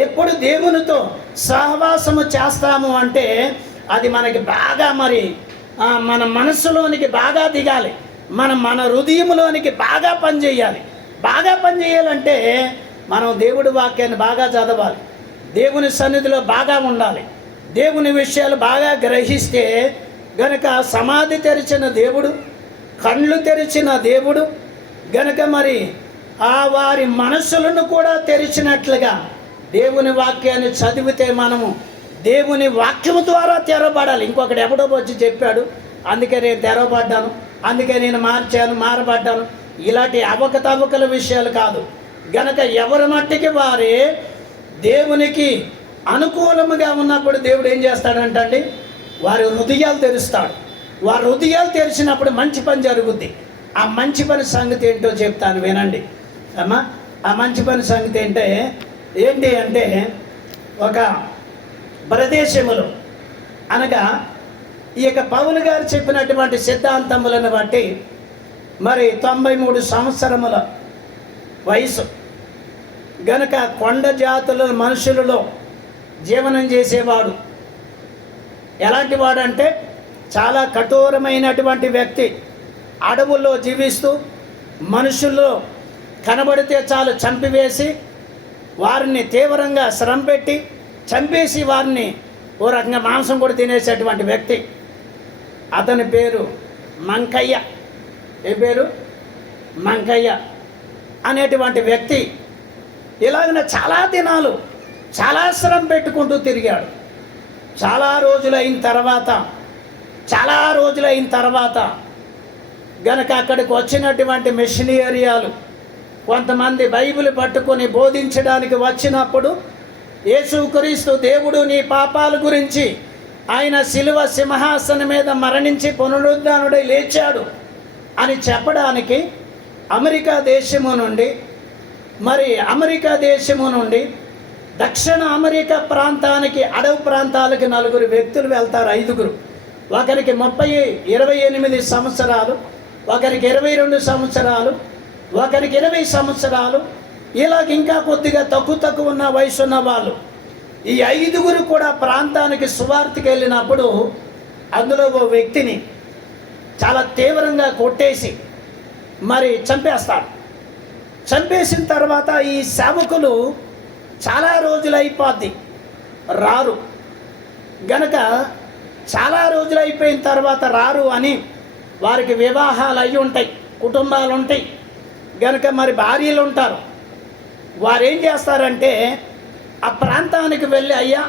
ఎప్పుడు దేవునితో సహవాసము చేస్తాము అంటే అది మనకి బాగా మన మనస్సులోనికి బాగా దిగాలి. మన హృదయంలోనికి బాగా పనిచేయాలి. బాగా పనిచేయాలంటే మనం దేవుడి వాక్యాన్ని బాగా చదవాలి, దేవుని సన్నిధిలో బాగా ఉండాలి, దేవుని విషయాలు బాగా గ్రహిస్తే గనక సమాధి తెరిచిన దేవుడు, కళ్ళు తెరిచిన దేవుడు గనక మరి వారి మనస్సులను కూడా తెరిచినట్లుగా దేవుని వాక్యాన్ని చదివితే మనము దేవుని వాక్యము ద్వారా తెరవబడాలి. ఇంకొకటి ఎవడో వచ్చి చెప్పాడు, అందుకే నేను తెరవబడ్డాను, అందుకే నేను మారబడ్డాను, ఇలాంటి అవకతవకల విషయాలు కాదు. గనక ఎవరి మట్టికి వారే దేవునికి అనుకూలముగా ఉన్నప్పుడు దేవుడు ఏం చేస్తాడంటండి, వారి హృదయాలు తెరుస్తాడు. వారి హృదయాలు తెరిచినప్పుడు మంచి పని జరుగుద్ది. ఆ మంచి పని సంగతి ఏంటో చెప్తాను వినండి అమ్మా. ఆ మంచి పని సంగతి ఏంటి అంటే ఒక ప్రదేశములో అనగా ఈ యొక్క పౌలు గారు చెప్పినటువంటి సిద్ధాంతములను బట్టి మరి 93 సంవత్సరముల వయసు గనక కొండ జాతుల మనుషులలో జీవనం చేసేవాడు. ఎలాంటి వాడంటే చాలా కఠోరమైనటువంటి వ్యక్తి. అడవుల్లో జీవిస్తూ మనుషుల్లో కనబడితే చాలు చంపివేసి వారిని తీవ్రంగా శ్రమ పెట్టి చంపేసి వారిని ఓ రకంగా మాంసం కూడా తినేసేటువంటి వ్యక్తి. అతని పేరు మంకయ్య. ఏ పేరు? మంకయ్య అనేటువంటి వ్యక్తి. ఇలాగ చాలా దినాలు చాలా శ్రమ పెట్టుకుంటూ తిరిగాడు. చాలా రోజులైన తర్వాత గనక అక్కడికి వచ్చినటువంటి మిషనరీలు కొంతమంది బైబిల్ పట్టుకొని బోధించడానికి వచ్చినప్పుడు యేసుక్రీస్తు దేవుడు నీ పాపాల గురించి ఆయన శిలువ సింహాసనం మీద మరణించి పునరుద్ధానుడై లేచాడు అని చెప్పడానికి అమెరికా దేశము నుండి దక్షిణ అమెరికా ప్రాంతానికి అడవి ప్రాంతాలకి 4 వ్యక్తులు వెళ్తారు, 5. ఒకరికి 28 సంవత్సరాలు, ఒకరికి 22 సంవత్సరాలు, ఒకరికి 20 సంవత్సరాలు, ఇలాగ ఇంకా కొద్దిగా తక్కువ ఉన్న వయసు ఉన్న వాళ్ళు. ఈ 5 కూడా ప్రాంతానికి సువార్తకి వెళ్ళినప్పుడు అందులో ఓ వ్యక్తిని చాలా తీవ్రంగా కొట్టేసి మరి చంపేస్తాడు. చంపేసిన తర్వాత ఈ సేవకులు చాలా రోజులు అయిపోద్ది రారు. గనక చాలా రోజులు అయిపోయిన తర్వాత రారు అని వారికి వివాహాలు అయి ఉంటాయి, కుటుంబాలు ఉంటాయి, గనక మరి భార్యలు ఉంటారు. వారు ఏం చేస్తారంటే ఆ ప్రాంతానికి వెళ్ళి, అయ్యా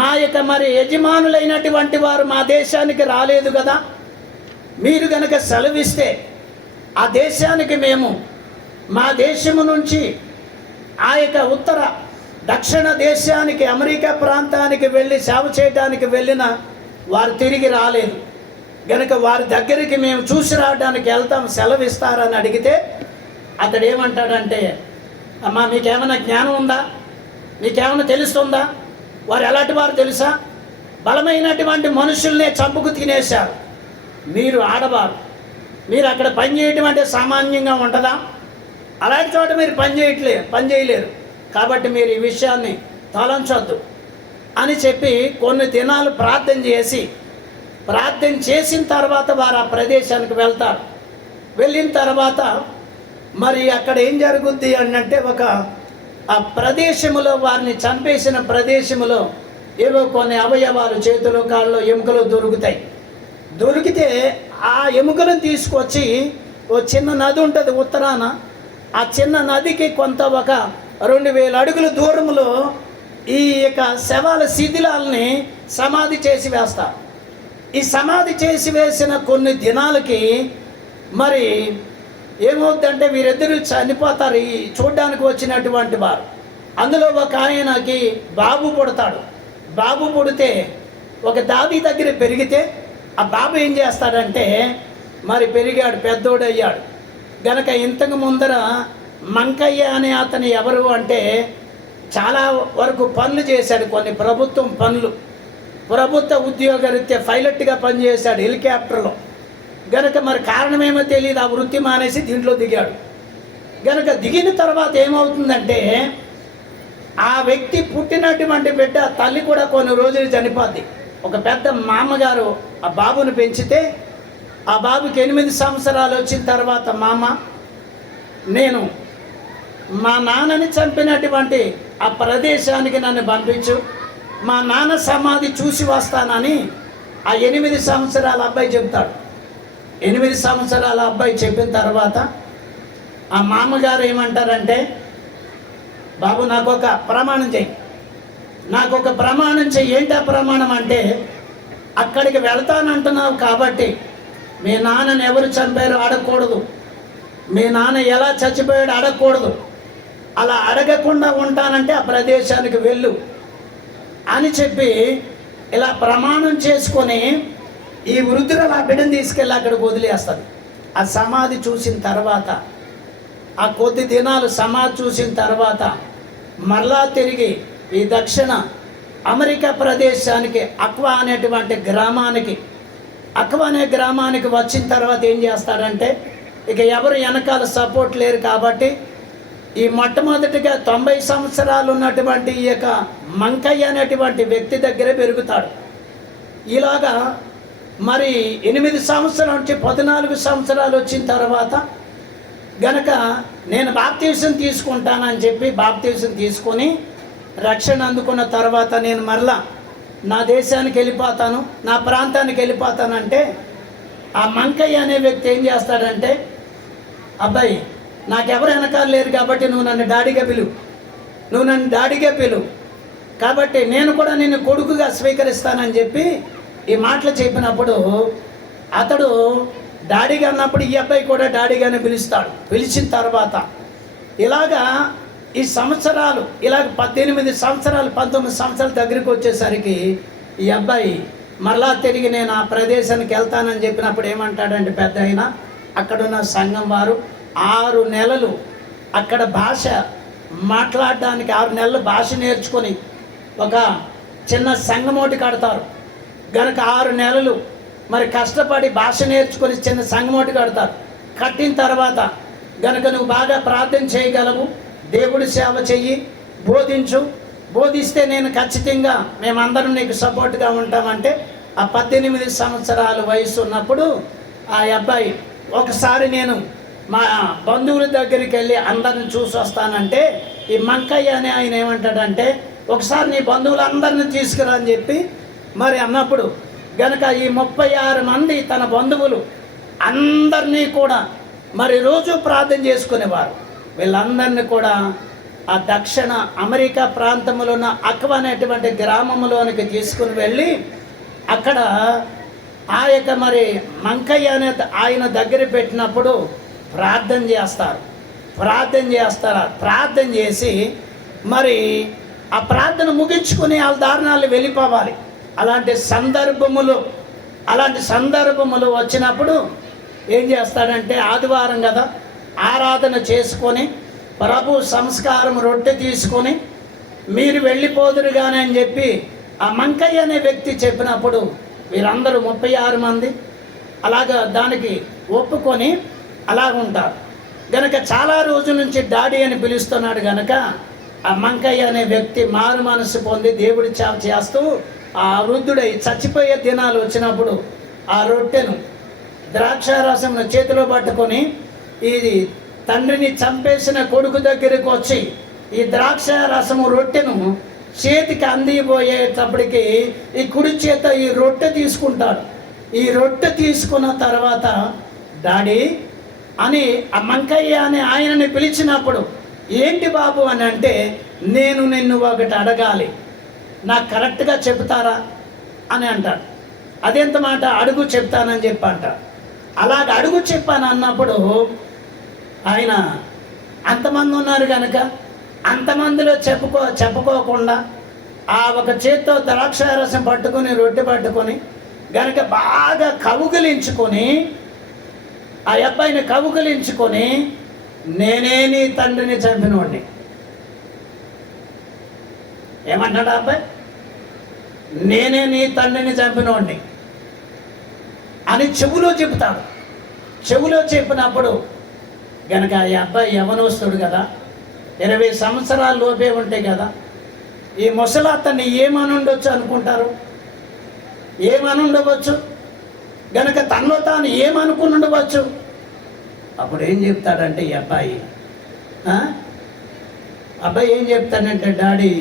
మా యొక్క మరి యజమానులైనటువంటి వారు మా దేశానికి రాలేదు కదా, మీరు గనక సెలవిస్తే ఆ దేశానికి మేము మా దేశము నుంచి ఆ యొక్క దక్షిణ దేశానికి అమెరికా ప్రాంతానికి వెళ్ళి సేవ చేయడానికి వెళ్ళిన వారు తిరిగి రాలేదు, గనక వారి దగ్గరికి మేము చూసి రావడానికి వెళ్తాం, సెలవిస్తారని అడిగితే అతడు ఏమంటాడంటే, అమ్మా మీకేమైనా జ్ఞానం ఉందా, మీకేమైనా తెలుస్తుందా, వారు ఎలాంటి వారు తెలుసా, బలమైనటువంటి మనుషుల్నే చంపుకు తినేశారు, మీరు ఆడవారు, మీరు అక్కడ పని చేయటం అంటే సామాన్యంగా ఉంటుందా, అలాంటి చోట మీరు పని చేయలేరు, కాబట్టి మీరు ఈ విషయాన్ని తలంచొద్దు అని చెప్పి కొన్ని దినాలు ప్రార్థన చేసిన తర్వాత వారు ఆ ప్రదేశానికి వెళ్తారు. వెళ్ళిన తర్వాత మరి అక్కడ ఏం జరుగుద్ది అంటే ఆ ప్రదేశములో వారిని చంపేసిన ప్రదేశములో ఏవో కొన్ని అవయవాలు, చేతులు, కాళ్ళు, ఎముకలు దొరికితే ఆ ఎముకలను తీసుకొచ్చి ఓ చిన్న నది ఉంటుంది ఉత్తరాన, ఆ చిన్న నదికి కొంత 2000 అడుగుల దూరంలో ఈ యొక్క శవాల శిథిలాలని సమాధి చేసి వేస్తారు. ఈ సమాధి చేసి వేసిన కొన్ని దినాలకి మరి ఏమవుతుందంటే వీరిద్దరూ చనిపోతారు, ఈ చూడ్డానికి వచ్చినటువంటి వారు. అందులో ఒక ఆయనకి బాబు పుడతాడు. బాబు పుడితే ఒక దాది దగ్గర పెరిగితే ఆ బాబు ఏం చేస్తాడంటే మరి పెరిగాడు, పెద్దోడయ్యాడు. గనక ఇంతకు ముందర మంకయ్య అనే అతను ఎవరు అంటే చాలా వరకు పనులు చేశాడు, కొన్ని ప్రభుత్వ ఉద్యోగరీత్యా పైలట్గా పనిచేశాడు హెలికాప్టర్లో. గనక మరి కారణమేమో తెలియదు, ఆ వృత్తి మానేసి దీంట్లో దిగాడు. గనక దిగిన తర్వాత ఏమవుతుందంటే ఆ వ్యక్తి పుట్టినటువంటి బిడ్డ తల్లి కూడా కొన్ని రోజులు చనిపోద్ది. ఒక పెద్ద మామగారు ఆ బాబుని పెంచితే ఆ బాబుకి 8 సంవత్సరాలు వచ్చిన తర్వాత, మామ నేను మా నాన్నని చంపినటువంటి ఆ ప్రదేశానికి నన్ను పంపించు, మా నాన్న సమాధి చూసి వస్తానని ఆ 8 సంవత్సరాల అబ్బాయి చెప్తాడు. 8 సంవత్సరాల అబ్బాయి చెప్పిన తర్వాత ఆ మామగారు ఏమంటారంటే, బాబు నాకు ఒక ప్రమాణం చెయ్యి. ఏంటి ఆ ప్రమాణం అంటే, అక్కడికి వెళ్తానంటున్నావు కాబట్టి మీ నాన్నని ఎవరు చంపారో అడగకూడదు, మీ నాన్న ఎలా చచ్చిపోయాడో అడగకూడదు, అలా అడగకుండా ఉంటానంటే ఆ ప్రదేశానికి వెళ్ళు అని చెప్పి ఇలా ప్రమాణం చేసుకొని ఈ వృద్ధులు ఆ బిడ్డను తీసుకెళ్ళి అక్కడికి వదిలేస్తుంది. ఆ సమాధి చూసిన తర్వాత, ఆ కొద్ది దినాలు సమాధి చూసిన తర్వాత మరలా తిరిగి ఈ దక్షిణ అమెరికా ప్రదేశానికి అక్వా అనే గ్రామానికి వచ్చిన తర్వాత ఏం చేస్తాడంటే, ఇక ఎవరు వెనకాల సపోర్ట్ లేరు కాబట్టి ఈ మొట్టమొదటిగా 90 సంవత్సరాలు ఉన్నటువంటి ఈ యొక్క మంకయ్య అనేటువంటి వ్యక్తి దగ్గరే పెరుగుతాడు. ఇలాగా మరి 8 సంవత్సరాల నుంచి 14 సంవత్సరాలు వచ్చిన తర్వాత గనక నేను బాప్తీసం తీసుకుంటానని చెప్పి బాప్తీసం తీసుకొని రక్షణ అందుకున్న తర్వాత నేను మరలా నా దేశానికి వెళ్ళిపోతాను, నా ప్రాంతానికి వెళ్ళిపోతానంటే ఆ మంకయ్య అనే వ్యక్తి ఏం చేస్తాడంటే, అబ్బాయి నాకెవరు వెనకాల లేరు కాబట్టి నువ్వు నన్ను డాడీగా పిలువు, కాబట్టి నేను కూడా నిన్ను కొడుకుగా స్వీకరిస్తానని చెప్పి ఈ మాటలు చెప్పినప్పుడు అతడు డాడీగా అన్నప్పుడు ఈ అబ్బాయి కూడా డాడీగానే పిలుస్తాడు. పిలిచిన తర్వాత ఇలాగా ఈ సంవత్సరాలు ఇలాగ 18 సంవత్సరాలు 19 సంవత్సరాల దగ్గరికి వచ్చేసరికి ఈ అబ్బాయి మరలా తిరిగి నేను ఆ ప్రదేశానికి వెళ్తానని చెప్పినప్పుడు ఏమంటాడంటే పెద్ద అయినా అక్కడున్న సంఘం వారు 6 నెలలు అక్కడ భాష మాట్లాడడానికి 6 నెలలు భాష నేర్చుకొని ఒక చిన్న సంఘం ఒకటి కడతారు గనక 6 నెలలు మరి కష్టపడి భాష నేర్చుకొని చిన్న సంఘం ఒకటి కడతారు. కట్టిన తర్వాత గనక నువ్వు బాగా ప్రార్థన చేయగలవు, దేవుడి సేవ చెయ్యి, బోధిస్తే నేను ఖచ్చితంగా మేమందరం నీకు సపోర్ట్గా ఉంటామంటే ఆ 18 సంవత్సరాల వయసు ఉన్నప్పుడు ఆ అబ్బాయి ఒకసారి నేను మా బంధువుల దగ్గరికి వెళ్ళి అందరిని చూసి వస్తానంటే ఈ మంకయ్య అనే ఆయన ఏమంటాడంటే ఒకసారి నీ బంధువులందరిని తీసుకురా అని చెప్పి మరి అన్నప్పుడు గనక ఈ 36 మంది తన బంధువులు అందరినీ కూడా మరి రోజు ప్రార్థన చేసుకునేవారు. వీళ్ళందరినీ కూడా ఆ దక్షిణ అమెరికా ప్రాంతంలో ఉన్న అక్వ అనేటువంటి గ్రామంలోనికి తీసుకుని వెళ్ళి అక్కడ ఆ యొక్క మరి మంకయ్య అనే ఆయన దగ్గర పెట్టినప్పుడు ప్రార్థన చేసి మరి ఆ ప్రార్థన ముగించుకుని వాళ్ళ దారుణాలు వెళ్ళిపోవాలి. అలాంటి సందర్భములు వచ్చినప్పుడు ఏం చేస్తాడంటే ఆదివారం కదా ఆరాధన చేసుకొని ప్రభు సంస్కారం రొట్టె తీసుకొని మీరు వెళ్ళిపోదురు కానీ అని చెప్పి ఆ మంకయ్య అనే వ్యక్తి చెప్పినప్పుడు వీరందరూ 36 మంది అలాగా దానికి ఒప్పుకొని అలాగుంటారు. గనక చాలా రోజుల నుంచి డాడీ అని పిలుస్తున్నాడు గనక ఆ మంకయ్య అనే వ్యక్తి మారు మనసు పొంది దేవుడి సేవ చేస్తూ ఆ వృద్ధుడై చచ్చిపోయే దినాలు వచ్చినప్పుడు ఆ రొట్టెను ద్రాక్షారసమును చేతిలో పట్టుకొని ఇది తండ్రిని చంపేసిన కొడుకు దగ్గరికి వచ్చి ఈ ద్రాక్షారసము రొట్టెను చేతికి అందిపోయేటప్పటికి ఈ కుడి చేత ఈ రొట్టె తీసుకుంటాడు. ఈ రొట్టె తీసుకున్న తర్వాత డాడీ అని ఆ మంకయ్య అనే ఆయనని పిలిచినప్పుడు ఏంటి బాబు అని అంటే నేను నిన్ను ఒకటి అడగాలి, నాకు కరెక్ట్గా చెప్తారా అని అంటాడు. అదెంత మాట, అడుగు చెప్తానని చెప్పి అంటాడు. అలాగ అడుగు చెప్పాను అన్నప్పుడు ఆయన అంతమంది ఉన్నారు కనుక అంతమందిలో చెప్పుకోకుండా ఆ ఒక చేత్తో ద్రాక్షారసం పట్టుకొని రొట్టె పట్టుకొని గనక బాగా కవుగిలించుకొని ఆ అబ్బాయిని కవుగిలించుకొని నేనే నీ తండ్రిని చంపినోడిని ఏమంటాడు అబ్బాయి, నేనే నీ తండ్రిని చంపినోడిని అని చెవులో చెబుతాడు. చెవులో చెప్పినప్పుడు గనక ఈ అబ్బాయి యవనస్తుడు కదా, 20 సంవత్సరాల లోపే ఉంటాయి కదా, ఈ ముసలి అతన్ని ఏమనుండొచ్చు అనుకుంటారు, ఏమనుండవచ్చు గనక తనలో తాను ఏమనుకుని ఉండవచ్చు. అప్పుడు ఏం చెప్తాడంటే ఈ అబ్బాయి ఏం చెప్తాడంటే డాడీ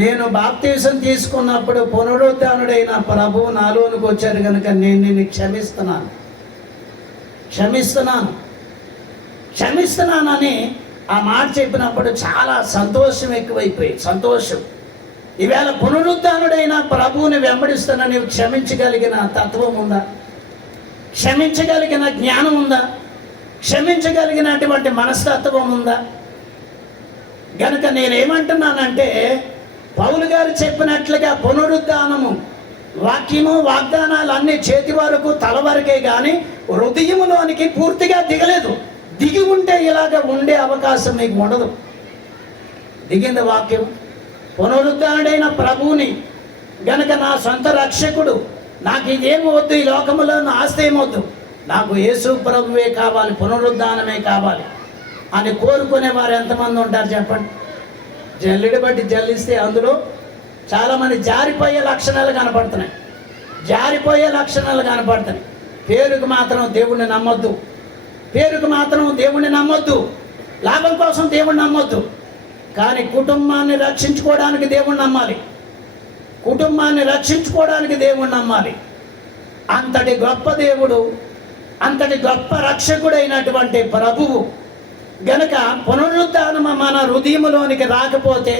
నేను బాప్తీసం తీసుకున్నప్పుడు పునరుద్ధానుడైన ప్రభువు నాలోనికి వచ్చారు కనుక నేను నిన్ను క్షమిస్తున్నానని ఆ మాట చెప్పినప్పుడు చాలా సంతోషం ఎక్కువైపోయి సంతోషం. ఈవేళ పునరుద్ధానుడైన ప్రభువుని వెంబడిస్తున్న నీవు క్షమించగలిగిన తత్వం ఉందా, క్షమించగలిగిన జ్ఞానం ఉందా, క్షమించగలిగినటువంటి మనస్తత్వం ఉందా? గనుక నేనేమంటున్నానంటే పౌలు గారు చెప్పినట్లుగా పునరుద్ధానము వాక్యము వాగ్దానాలు అన్నీ చేతి వరకు తల వరకే కానీ హృదయములోనికి పూర్తిగా దిగలేదు. దిగి ఉంటే ఇలాగ ఉండే అవకాశం మీకు ఉండదు. దిగింది వాక్యం, పునరుద్ధానుడైన ప్రభువుని గనక నా సొంత రక్షకుడు, నాకు ఇదేమి వద్దు, ఈ లోకములో నా ఆస్తి ఏమొద్దు, నాకు యేసు ప్రభువే కావాలి, పునరుద్ధానమే కావాలి అని కోరుకునే వారు ఎంతమంది ఉంటారు చెప్పండి? జల్లిడి బట్టి జల్లిస్తే అందులో చాలామంది జారిపోయే లక్షణాలు కనపడుతున్నాయి. పేరుకు మాత్రం దేవుణ్ణి నమ్మొద్దు, లాభం కోసం దేవుణ్ణి నమ్మొద్దు. కానీ కుటుంబాన్ని రక్షించుకోవడానికి దేవుణ్ణి నమ్మాలి. అంతటి గొప్ప దేవుడు, అంతటి గొప్ప రక్షకుడైనటువంటి ప్రభువు గనక పునరుద్ధానము మన హృదయములోనికి రాకపోతే,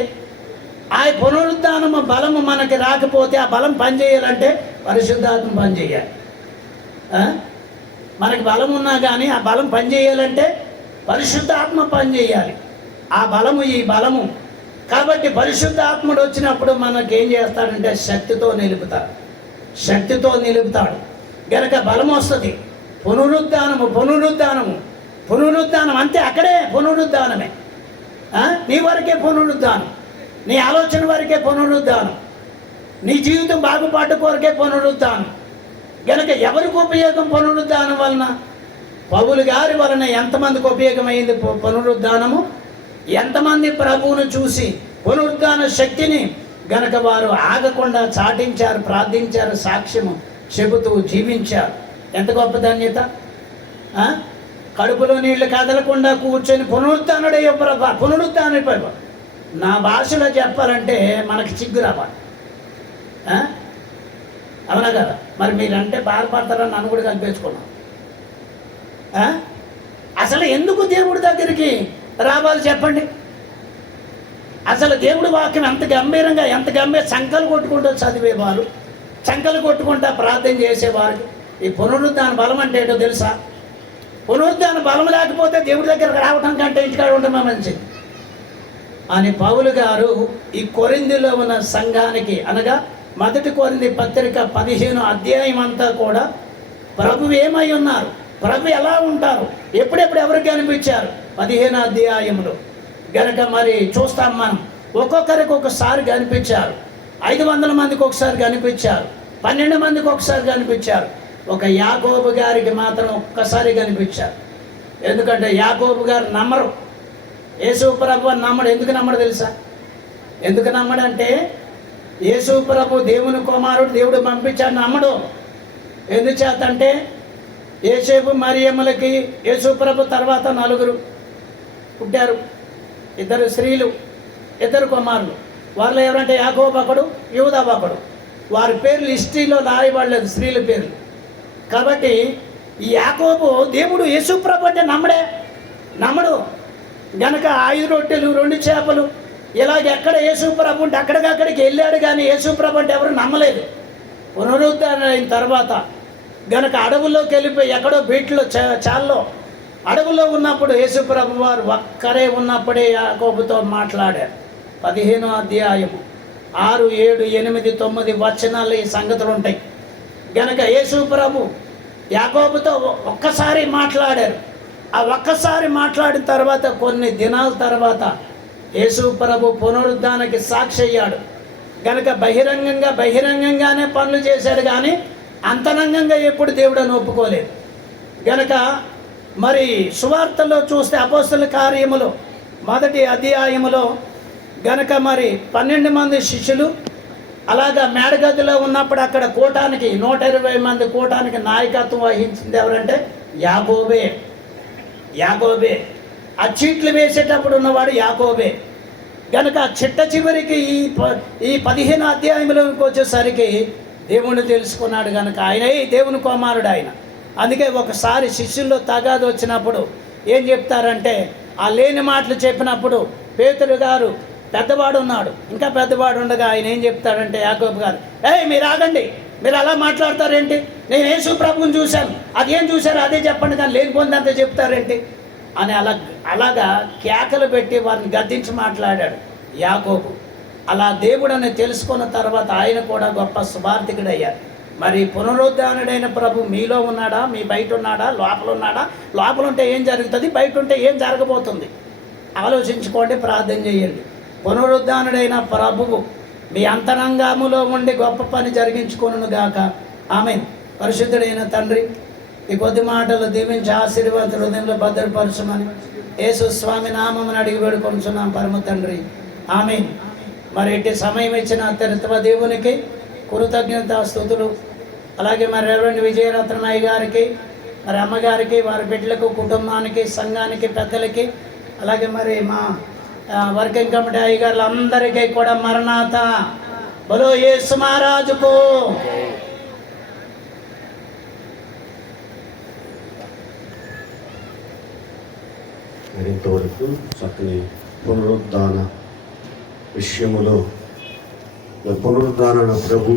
ఆ పునరుద్ధానము బలము మనకి రాకపోతే, ఆ బలం పనిచేయాలంటే పరిశుద్ధాత్మ పనిచేయాలి. మనకి బలం ఉన్నా కానీ ఆ బలం పనిచేయాలంటే పరిశుద్ధాత్మ పనిచేయాలి. ఆ బలము ఈ బలము కాబట్టి పరిశుద్ధాత్ముడు వచ్చినప్పుడు మనకి ఏం చేస్తాడంటే శక్తితో నిలుపుతాడు గనక బలం వస్తుంది. పునరుద్ధానం అంతే, అక్కడే పునరుద్ధానమే. నీ వరకే పునరుద్ధానం, నీ ఆలోచన వరకే పునరుద్ధానం, నీ జీవితం బాగుపాటు కొరకే పునరుద్ధానం. గనక ఎవరికి ఉపయోగం పునరుద్ధానం వలన? పౌలు గారి వలన ఎంతమందికి ఉపయోగమైంది పునరుద్ధానము? ఎంతమంది ప్రభువును చూసి పునరుద్ధాన శక్తిని గనక వారు ఆగకుండా చాటించారు, ప్రార్థించారు, సాక్ష్యము చెబుతూ జీవించారు. ఎంత గొప్ప ధన్యత! కడుపులో నీళ్లు కదలకుండా కూర్చొని పునరుద్ధానుడయ్యే ప్రభా, పునరుద్ధానుడిపోయి నా భాషలో చెప్పాలంటే మనకి చిగ్గు రావాలి. అవునా కదా? మరి మీరంటే బాధపడతారని నన్ను కూడా కనిపించుకున్నాం. అసలు ఎందుకు దేవుడి దగ్గరికి రావాలి చెప్పండి? అసలు దేవుడి వాక్యం ఎంత గంభీరంగా, సంకలు కొట్టుకుంటూ చదివేవారు, సంకలు కొట్టుకుంటా ప్రార్థన చేసేవారు. ఈ పునరుద్ధాన బలం అంటే ఏంటో తెలుసా? పునరుద్ధాన బలం లేకపోతే దేవుడి దగ్గరకు రావడం కంటే ఇంటికాడ ఉండటమే మంచిది అని పౌలు గారు ఈ కొరింథీలో ఉన్న సంఘానికి, అనగా 1 కొరింథీ పత్రిక 15 అధ్యాయం అంతా కూడా ప్రభు ఏమై ఉన్నారు, ప్రభు ఎలా ఉంటారు, ఎప్పుడెప్పుడు ఎవరికి కనిపించారు 15 అధ్యాయములు గనక మరి చూస్తాం మనం. ఒక్కొక్కరికి ఒకసారి కనిపించారు. 500 మందికి ఒకసారి కనిపించారు, 12 మందికి ఒకసారి కనిపించారు. ఒక యాకోబు గారికి మాత్రం ఒక్కసారి కనిపించారు. ఎందుకంటే యాకోబు గారు నమ్మరు, యేసు ప్రభు నమ్మడు. ఎందుకు నమ్మడు తెలుసా? ఎందుకు నమ్మడంటే యేసు ప్రభు దేవుని కుమారుడు, దేవుడు పంపించాడు నమ్మడు. ఎందుచేతంటే యేసేపు మరియమ్మలకి యేసు ప్రభు తర్వాత 4 పుట్టారు. 2 స్త్రీలు, 2 కుమారులు. వాళ్ళు ఎవరంటే యాకోబు ఒకడు, యూదా ఒకడు. వారి పేర్లు హిస్టరీలో రాయబడలేదు, స్త్రీల పేర్లు. కాబట్టి ఈ యాకోబు దేవుడు యేసు ప్రభు అంటే నమ్మడు గనక 5 రొట్టెలు 2 చేపలు ఇలాగ ఎక్కడ యేసు ప్రభు ఉంటే అక్కడికి వెళ్ళాడు, కానీ యేసు ప్రభు అంటే ఎవరు నమ్మలేదు. పునరుద్ధరణ అయిన తర్వాత గనక అడవుల్లోకి వెళ్ళిపోయి ఎక్కడో బీట్లో చాల్లో అడవుల్లో ఉన్నప్పుడు యేసు ప్రభు వారు ఒక్కరే ఉన్నప్పుడే యాకోబుతో మాట్లాడారు. 15 అధ్యాయం 6, 7, 8, 9 వచనాలు ఈ సంగతులు ఉంటాయి. గనక యేసు ప్రభు యాకోబుతో ఒక్కసారి మాట్లాడారు. ఆ ఒక్కసారి మాట్లాడిన తర్వాత కొన్ని దినాల తర్వాత యేసు ప్రభు పునరుద్ధానానికి సాక్షి అయ్యాడు. గనక బహిరంగంగానే పనులు చేశాడు, కానీ అంతరంగంగా ఎప్పుడు దేవుడని ఒప్పుకోలేదు. గనక మరి సువార్తలో చూస్తే అపోస్తల కార్యములు 1 అధ్యాయములో గనక మరి 12 మంది శిష్యులు అలాగా మేడగదిలో ఉన్నప్పుడు అక్కడ కూటానికి 120 మంది కూటానికి నాయకత్వం వహించింది ఎవరంటే యాకోబే. ఆ చీట్లు వేసేటప్పుడు ఉన్నవాడు యాకోబే. గనక చిట్ట చివరికి ఈ 15 అధ్యాయంలోకి వచ్చేసరికి దేవుణ్ణి తెలుసుకున్నాడు. కనుక ఆయన దేవుని కుమారుడు ఆయన. అందుకే ఒకసారి శిష్యుల్లో తగాదు వచ్చినప్పుడు ఏం చెప్తారంటే, ఆ లేని మాటలు చెప్పినప్పుడు పేతురు గారు పెద్దవాడు ఉన్నాడు, ఇంకా పెద్దవాడు ఉండగా ఆయన ఏం చెప్తాడంటే యాకోబు గారు, మీరు ఆగండి, మీరు అలా మాట్లాడతారేంటి? నేను యేసు ప్రభువుని చూశాను, అదేం చూశారో అదే చెప్పండి, కానీ లేనిపోయిందంతా చెప్తారేంటి అని అలాగా కేకలు పెట్టి వారిని గద్దించి మాట్లాడాడు యాకోబు. అలా దేవుడని తెలుసుకున్న తర్వాత ఆయన కూడా గొప్ప సువార్థికుడయ్యారు. మరి పునరుద్ధానుడైన ప్రభు మీలో ఉన్నాడా, మీ బయట ఉన్నాడా, లోపల ఉన్నాడా? లోపల ఉంటే ఏం జరుగుతుంది, బయట ఉంటే ఏం జరగబోతుంది ఆలోచించుకోండి, ప్రార్థన చేయండి. పునరుద్ధానుడైన ప్రభువు మీ అంతరంగములో ఉండి గొప్ప పని జరిగించుకొనును గాక. ఆమేన్. పరిశుద్ధుడైన తండ్రి, ఈ కొద్ది మాటలు దీవించి ఆశీర్వాద హృదయంలో భద్రపరచమని యేసు స్వామి నామమును అడిగి వేడుకొనుచున్నాం పరమ తండ్రి. ఆమేన్. మరి ఇట్టి సమయం ఇచ్చిన అత్యర్థ దేవునికి కృతజ్ఞత స్తుతులు. అలాగే మరి రెవరెండ్ విజయరత్నయ్య గారికి, మరి అమ్మగారికి, వారి బిడ్డలకు, కుటుంబానికి, సంఘానికి, పెద్దలకి, అలాగే మరి మా వర్కింగ్ కమిటీ అయ్యగారులు అందరికీ కూడా మరణాత బలో యేసు మహారాజుకు. ఇంతవరకు చక్కని పునరుద్ధాన విషయములో పునరుద్ధాన ప్రభు